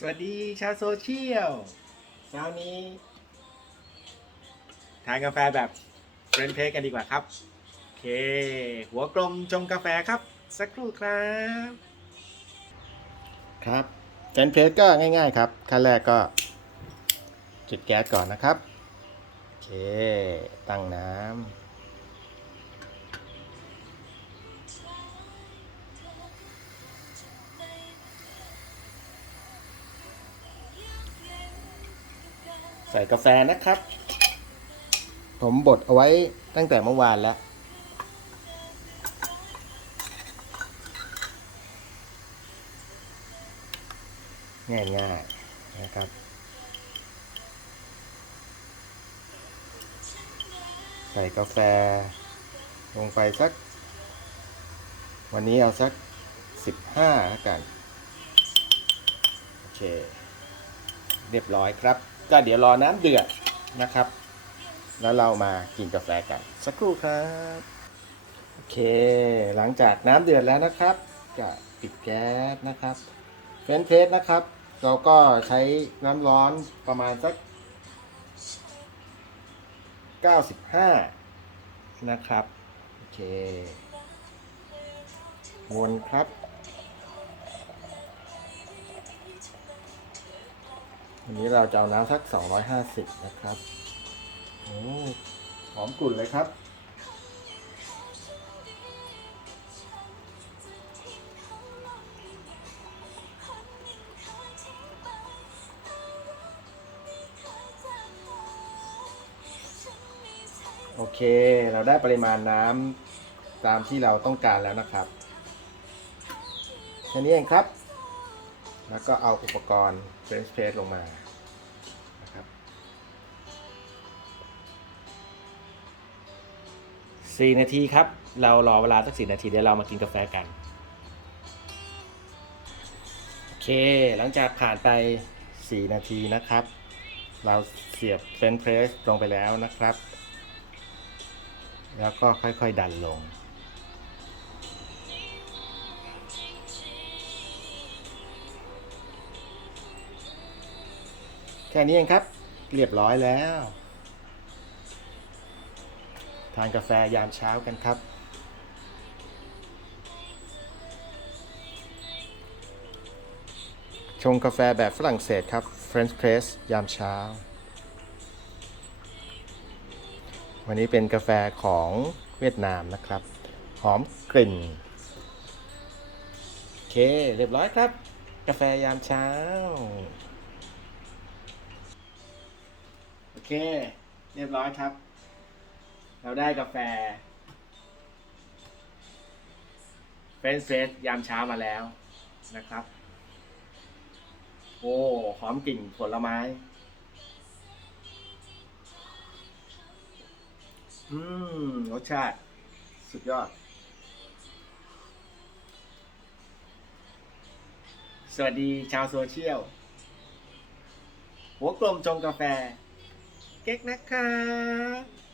สวัสดีชาวโซเชียลเช้านี้ ทานกาแฟแบบเฟรนเพกันดีกว่าครับ โอเค หัวกลมชงกาแฟครับ สักครู่ครับ ครับเฟรนเพก็ง่าย ๆ ครับ ขั้นแรกก็ จุดแก๊สก่อนนะครับ โอเค ตั้งน้ำ ใส่กาแฟนะครับ ผมบดเอาไว้ตั้งแต่เมื่อวานแล้ว ง่ายๆนะครับใส่กาแฟ ลงไปสัก วันนี้เอาสัก 15แล้วกัน โอเค เรียบร้อยครับ ก็เดี๋ยวรอน้ำเดือดนะครับ แล้วเรามากินกาแฟกัน สักครู่ครับ โอเค หลังจากน้ำเดือดแล้วนะครับจะปิดแก๊สนะครับเฟรนช์เพรสนะครับ เราก็ใช้น้ำร้อนประมาณสัก 95 นะครับ โอเควนครับ วันนี้เราจะเอาน้ำสัก 250 นะครับโอ้หอมกลุ่นเลยครับ โอเค เราได้ปริมาณน้ำตามที่เราต้องการแล้วนะครับ แค่นี้เองครับ แล้วก็เอาอุปกรณ์เฟรนช์เพรสลงมานะครับสี่นาทีครับ เรารอเวลาสักสี่นาทีเดี๋ยวเรามากินกาแฟกัน โอเค หลังจากผ่านไป4นาทีนะครับ เราเสียบเฟรนช์เพรสลงไปแล้วนะครับ แล้วก็ค่อยๆดันลง ค่นี้เองครับ เรียบร้อยแล้ว ทานกาแฟยามเช้ากันครับ ชงกาแฟแบบฝรั่งเศสครับ French Press ยามเช้า วันนี้เป็นกาแฟของเวียดนามนะครับ หอมกลิ่น โอเค เรียบร้อยครับ กาแฟยามเช้า เค เรียบร้อยครับ เราได้กาแฟเฟรนเฟรสยามเช้ามาแล้วนะครับ โอ้หอมกลิ่นผลไม้ อืม รสชาติ สุดยอด สวัสดีชาวโซเชียล หัวกลมจงกาแฟ เก๊กนะคะ